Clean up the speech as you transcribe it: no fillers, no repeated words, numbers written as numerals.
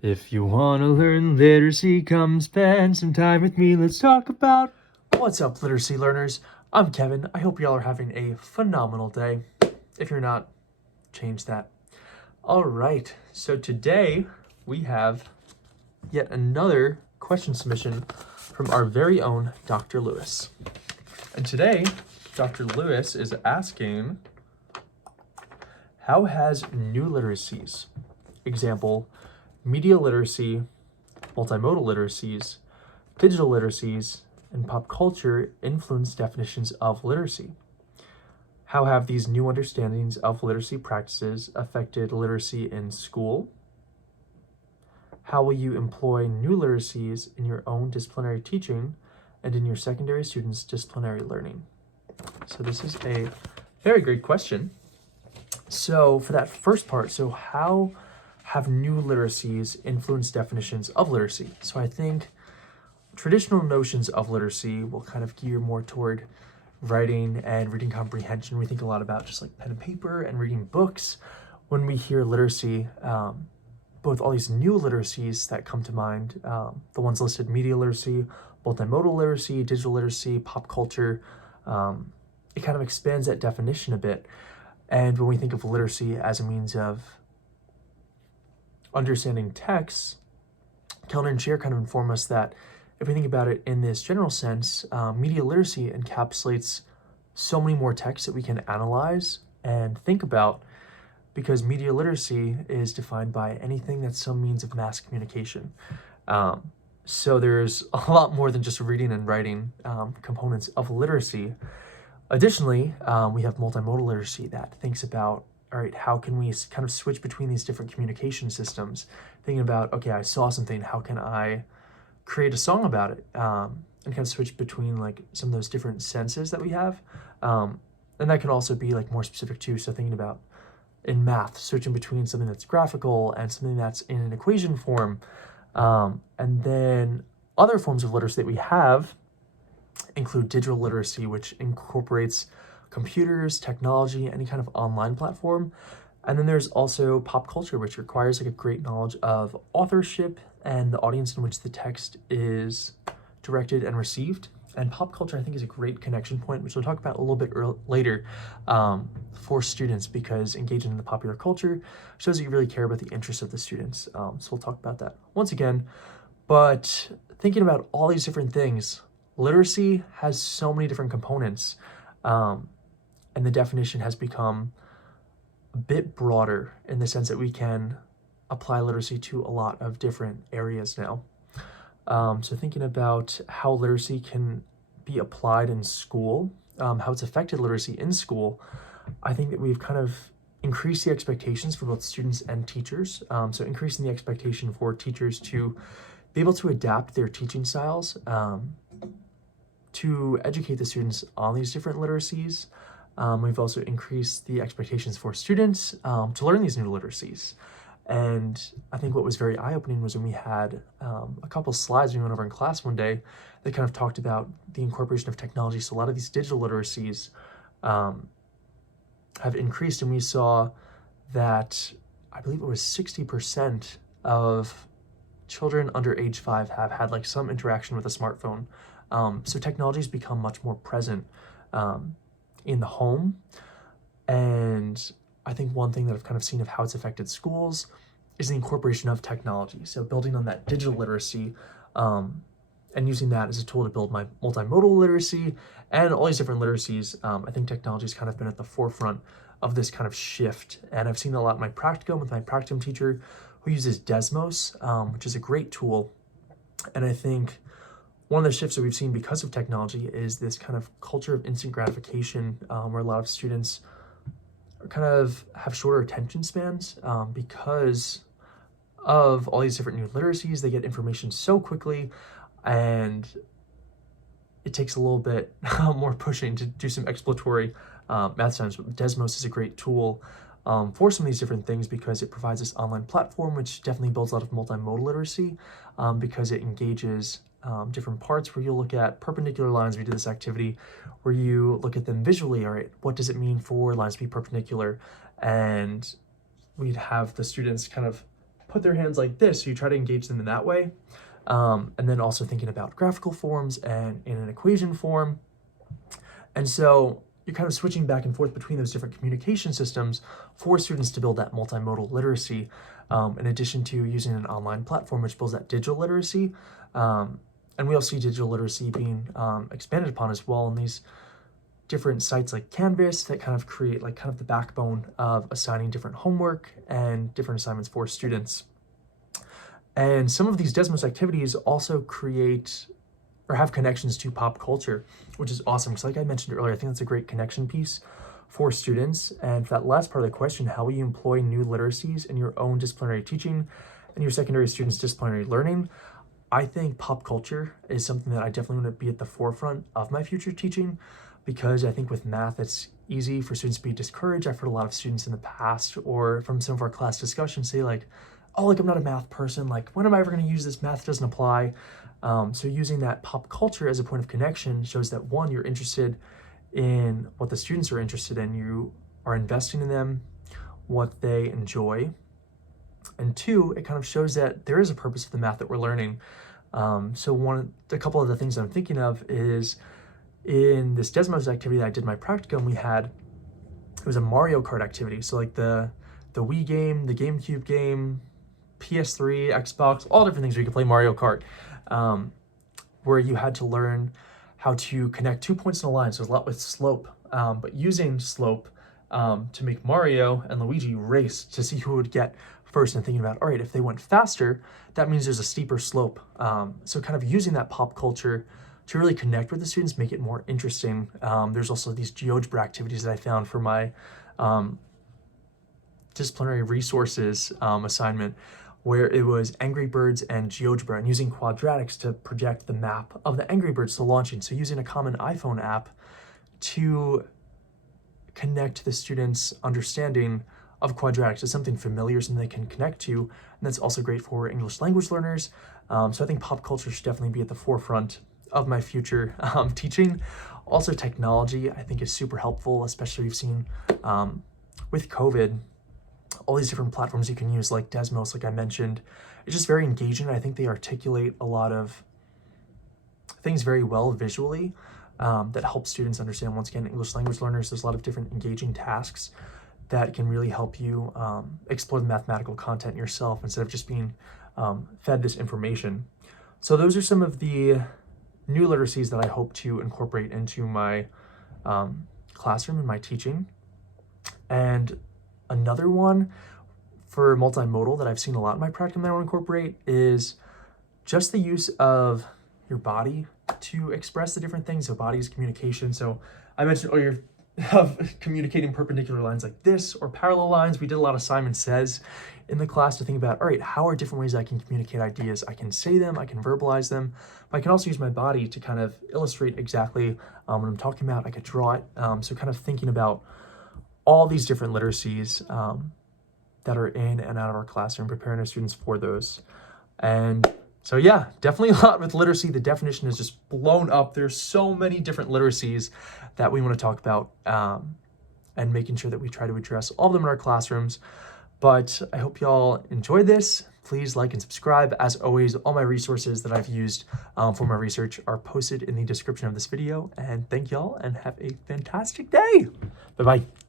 If you want to learn literacy, come spend some time with me. Let's talk about... What's up, literacy learners? I'm Kevin. I hope y'all are having a phenomenal day. If you're not, change that. All right, so today we have yet another question submission from our very own Dr. Lewis. And today, Dr. Lewis is asking, how has new literacies, example, media literacy, multimodal literacies, digital literacies, and pop culture influenced definitions of literacy? How have these new understandings of literacy practices affected literacy in school? How will you employ new literacies in your own disciplinary teaching and in your secondary students' disciplinary learning? So this is a very great question. So for that first part, so how have new literacies influenced definitions of literacy? So I think traditional notions of literacy will kind of gear more toward writing and reading comprehension. We think a lot about just like pen and paper and reading books. When we hear literacy, both all these new literacies that come to mind, the ones listed, media literacy, multimodal literacy, digital literacy, pop culture, it kind of expands that definition a bit. And when we think of literacy as a means of understanding texts, Kellner and Scheer kind of inform us that if we think about it in this general sense, media literacy encapsulates so many more texts that we can analyze and think about, because media literacy is defined by anything that's some means of mass communication. So there's a lot more than just reading and writing components of literacy. Additionally, we have multimodal literacy that thinks about, all right, how can we kind of switch between these different communication systems? Thinking about, okay, I saw something, how can I create a song about it? And kind of switch between like some of those different senses that we have. And that can also be like more specific too. So thinking about in math, switching between something that's graphical and something that's in an equation form. And then other forms of literacy that we have include digital literacy, which incorporates computers, technology, any kind of online platform. And then there's also pop culture, which requires like a great knowledge of authorship and the audience in which the text is directed and received. And pop culture, I think, is a great connection point, which we'll talk about a little bit later, for students, because engaging in the popular culture shows that you really care about the interests of the students. So we'll talk about that once again. But thinking about all these different things, literacy has so many different components, and the definition has become a bit broader in the sense that we can apply literacy to a lot of different areas now. So thinking about how literacy can be applied in school, how it's affected literacy in school, I think that we've kind of increased the expectations for both students and teachers. So increasing the expectation for teachers to be able to adapt their teaching styles to educate the students on these different literacies. We've also increased the expectations for students to learn these new literacies. And I think what was very eye-opening was when we had a couple slides we went over in class one day that kind of talked about the incorporation of technology. So a lot of these digital literacies have increased, and we saw that I believe it was 60% of children under age 5 have had like some interaction with a smartphone. So technology has become much more present in the home. And I think one thing that I've kind of seen of how it's affected schools is the incorporation of technology. So building on that digital literacy and using that as a tool to build my multimodal literacy and all these different literacies. I think technology has kind of been at the forefront of this kind of shift. And I've seen a lot in my practicum with my practicum teacher who uses Desmos, which is a great tool. And I think one of the shifts that we've seen because of technology is this kind of culture of instant gratification, where a lot of students kind of have shorter attention spans because of all these different new literacies. They get information so quickly, and it takes a little bit more pushing to do some exploratory math science. Desmos is a great tool for some of these different things because it provides this online platform, which definitely builds a lot of multimodal literacy because it engages different parts where you'll look at perpendicular lines. We did this activity where you look at them visually. All right, what does it mean for lines to be perpendicular? And we'd have the students kind of put their hands like this, so you try to engage them in that way. And then also thinking about graphical forms and in an equation form. And so you're kind of switching back and forth between those different communication systems for students to build that multimodal literacy, in addition to using an online platform which builds that digital literacy. And we also see digital literacy being expanded upon as well in these different sites like Canvas that kind of create like kind of the backbone of assigning different homework and different assignments for students. And some of these Desmos activities also create or have connections to pop culture, which is awesome. Because like I mentioned earlier, I think that's a great connection piece for students. And for that last part of the question, how will you employ new literacies in your own disciplinary teaching and your secondary students' disciplinary learning? I think pop culture is something that I definitely want to be at the forefront of my future teaching, because I think with math, it's easy for students to be discouraged. I've heard a lot of students in the past or from some of our class discussions say like, oh, like I'm not a math person. Like, when am I ever going to use this? Math doesn't apply. So using that pop culture as a point of connection shows that one, you're interested in what the students are interested in. You are investing in them, what they enjoy. And two, it kind of shows that there is a purpose of the math that we're learning. So a couple of the things I'm thinking of is in this Desmos activity that I did my practicum, it was a Mario Kart activity. So like the Wii game, the GameCube game, PS3, Xbox, all different things where you can play Mario Kart, where you had to learn how to connect 2 points in a line. So there's a lot with slope, but using slope to make Mario and Luigi race to see who would get first, and thinking about, all right, if they went faster, that means there's a steeper slope. So kind of using that pop culture to really connect with the students, make it more interesting. There's also these GeoGebra activities that I found for my disciplinary resources assignment, where it was Angry Birds and GeoGebra, and using quadratics to project the map of the Angry Birds to launching. So using a common iPhone app to connect the students' understanding of quadratics is something familiar, something they can connect to, and that's also great for English language learners. So I think pop culture should definitely be at the forefront of my future teaching. Also, technology I think is super helpful, especially we've seen with COVID, all these different platforms you can use like Desmos, like I mentioned. It's just very engaging. I think they articulate a lot of things very well visually that help students understand. Once again, English language learners, there's a lot of different engaging tasks that can really help you explore the mathematical content yourself instead of just being fed this information. So those are some of the new literacies that I hope to incorporate into my classroom and my teaching. And another one for multimodal that I've seen a lot in my practicum that I want to incorporate is just the use of your body to express the different things. So body is communication. So I mentioned earlier of communicating perpendicular lines like this or parallel lines. We did a lot of Simon Says in the class to think about, all right, how are different ways I can communicate ideas? I can say them, I can verbalize them, but I can also use my body to kind of illustrate exactly what I'm talking about. I could draw it. So kind of thinking about all these different literacies that are in and out of our classroom, preparing our students for those. And so yeah, definitely a lot with literacy. The definition is just blown up. There's so many different literacies that we want to talk about and making sure that we try to address all of them in our classrooms. But I hope y'all enjoyed this. Please like and subscribe. As always, all my resources that I've used for my research are posted in the description of this video. And thank y'all and have a fantastic day. Bye-bye.